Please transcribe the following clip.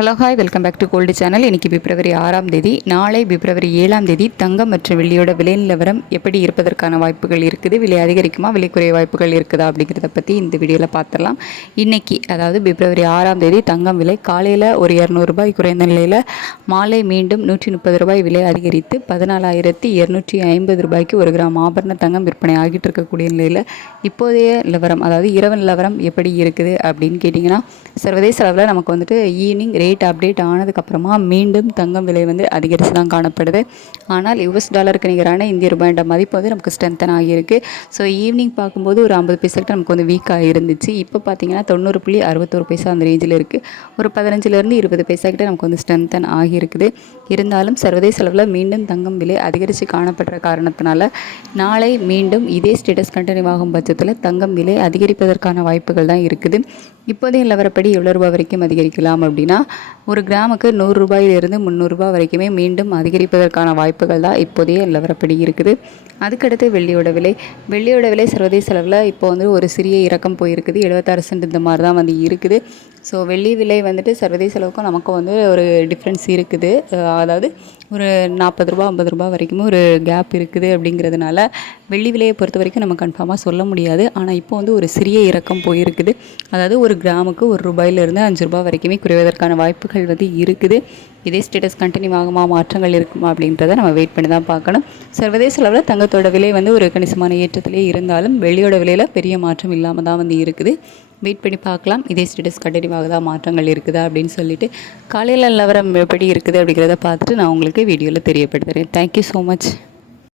Hello hi, welcome back to gold channel. இன்றைக்கி February 6ஆம் தேதி. நாளை பிப்ரவரி 7ஆம் தேதி தங்கம் மற்றும் வெள்ளியோட விலை நிலவரம் எப்படி இருப்பதற்கான வாய்ப்புகள் இருக்குது, விலை அதிகரிக்குமா, விலை குறைய வாய்ப்புகள் இருக்குதா அப்படிங்கிறத பற்றி இந்த வீடியோவில் பார்த்துடலாம். இன்றைக்கி அதாவது பிப்ரவரி 6ஆம் தேதி தங்கம் விலை காலையில் ஒரு 200 ரூபாய் குறைந்த நிலையில் மாலை மீண்டும் 130 ரூபாய் விலை அதிகரித்து 14,250 ரூபாய்க்கு ஒரு கிராம் ஆபரண தங்கம் விற்பனை ஆகிட்டு இருக்கக்கூடிய நிலையில் இப்போதைய நிலவரம், அதாவது இரவு நிலவரம் எப்படி இருக்குது அப்படின்னு கேட்டிங்கன்னா, சர்வதேச அளவில் நமக்கு வந்துட்டு ஈவினிங் ரேட் அப்டேட் ஆனதுக்கப்புறமா மீண்டும் தங்கம் விலை வந்து அதிகரித்து தான் காணப்படுது. ஆனால் US டாலருக்கு நிகரான இந்திய ரூபாயோட மதிப்பு வந்து நமக்கு ஸ்ட்ரென்தன் ஆகியிருக்கு. ஸோ ஈவினிங் பார்க்கும்போது ஒரு 50 பைசாக்கிட்ட நமக்கு வந்து வீக்காக இருந்துச்சு. இப்போ பார்த்தீங்கன்னா 90.61 பைசா அந்த ரேஞ்சில் இருக்குது. ஒரு 15லேருந்து 20 பைசாக்கிட்ட நமக்கு வந்து ஸ்ட்ரென்தன் ஆகியிருக்குது. இருந்தாலும் சர்வதேச அளவில் மீண்டும் தங்கம் விலை அதிகரித்து காணப்படுற காரணத்தினால நாளை மீண்டும் இதே ஸ்டேட்டஸ் கண்டினியூ ஆகும் பட்சத்தில் தங்கம் விலை அதிகரிப்பதற்கான வாய்ப்புகள் தான் இருக்குது. இப்போதைய நிலவரப்படி எவ்வளோ ரூபாய் வரைக்கும் அதிகரிக்கலாம் அப்படின்னா, ஒரு கிராமுக்கு 100 ரூபாயிலிருந்து 300 ரூபாய் வரைக்குமே மீண்டும் அதிகரிப்பதற்கான வாய்ப்புகள் தான் இப்போதைய நிலவரப்படி இருக்குது. அதுக்கடுத்து வெள்ளியோட விலை சர்வதேச அளவில் இப்போ வந்து ஒரு சிறிய இறக்கம் போயிருக்குது. 76 சென்ட் இந்த மாதிரி தான் வந்து இருக்குது. ஸோ வெள்ளி விலை வந்துட்டு சர்வதேச அளவுக்கும் நமக்கும் வந்து ஒரு டிஃப்ரென்ஸ் இருக்குது. அதாவது ஒரு 40 ரூபா 50 ரூபா வரைக்கும் ஒரு கேப் இருக்குது. அப்படிங்கிறதுனால வெள்ளி விலையை பொறுத்த வரைக்கும் நம்ம கன்ஃபார்மாக சொல்ல முடியாது. ஆனால் இப்போ வந்து ஒரு சிறிய இறக்கம் போயிருக்குது. அதாவது ஒரு கிராமுக்கு ₹1 5 ரூபாய் வரைக்குமே குறைவதற்கான வாய்ப்புகள் வந்து இருக்குது. இதே ஸ்டேட்டஸ் கண்டினியூ ஆகுமா, மாற்றங்கள் இருக்குமா அப்படின்றத நம்ம வெயிட் பண்ணி தான் பார்க்கணும். சர்வதேச அளவில் தங்கத்தோட விலை வந்து ஒரு கணிசமான ஏற்றத்திலே இருந்தாலும் வெள்ளியோட விலையில் பெரிய மாற்றம் இல்லாமல் தான் வந்து இருக்குது. வெயிட் பண்ணி பார்க்கலாம் இதே ஸ்டேட்டஸ் கண்டினியூ ஆகுதா, மாற்றங்கள் இருக்குதா அப்படின்னு சொல்லிட்டு. காலையில் நிலவரம் எப்படி இருக்குது அப்படிங்கிறத பார்த்துட்டு நான் உங்களுக்கு வீடியோவில் தெரியப்படுத்துகிறேன். Thank you so much.